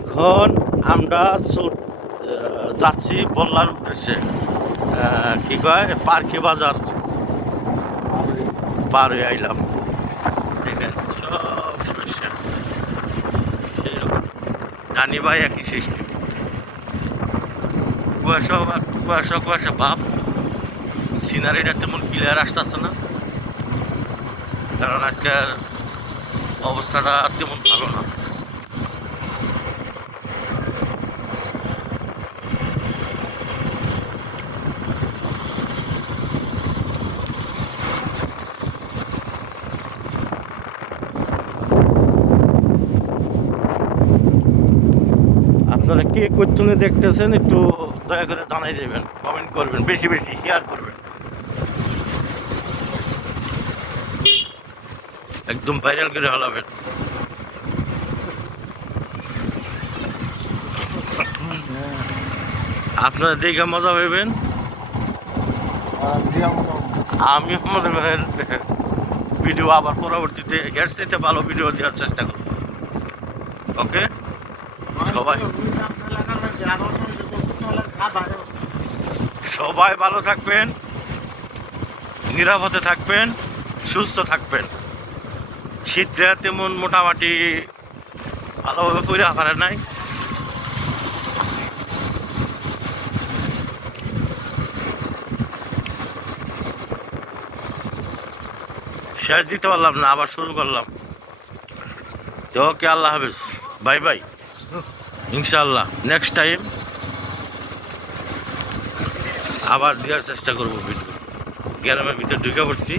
এখন আমরা যাচ্ছি বললার উদ্দেশ্যে। কি কয় পার্কি বাজার পার হয়ে আইলাম। দেখেন সব সরিষা, জানি ভাই একই সৃষ্টি, কুয়াশা কুয়াশা কুয়াশা ভাব। সিনারিটা তেমন ক্লিয়ার আসতেছে না, কারণ আজকের অবস্থাটা তেমন ভালো না। আপনারা কে কোথুনে দেখতেছেন একটু দয়া করে জানাই দেবেন, কমেন্ট করবেন, বেশি বেশি শেয়ার করবেন, একদম ভাইরাল করে হলাবেন। আপনারা দেখে মজা পাবেন, আমি মনে করেন ভিডিও আবার পরবর্তীতে এর চাইতে ভালো ভিডিও দেওয়ার চেষ্টা করব। ওকে, সবাই সবাই ভালো থাকবেন, নিরাপদে থাকবেন, সুস্থ থাকবেন। শীতটা তেমন মোটামুটি ভালোভাবে করে পারে নাই। শেষ দিতে পারলাম না, আবার শুরু করলাম। তো ওকে, আল্লাহ হাফিজ, বাই বাই, ইনশাআল্লাহ নেক্সট টাইম আবার দেওয়ার চেষ্টা করবো ভিডিও। গ্রামের ভিতরে ঢুকে পড়ছি।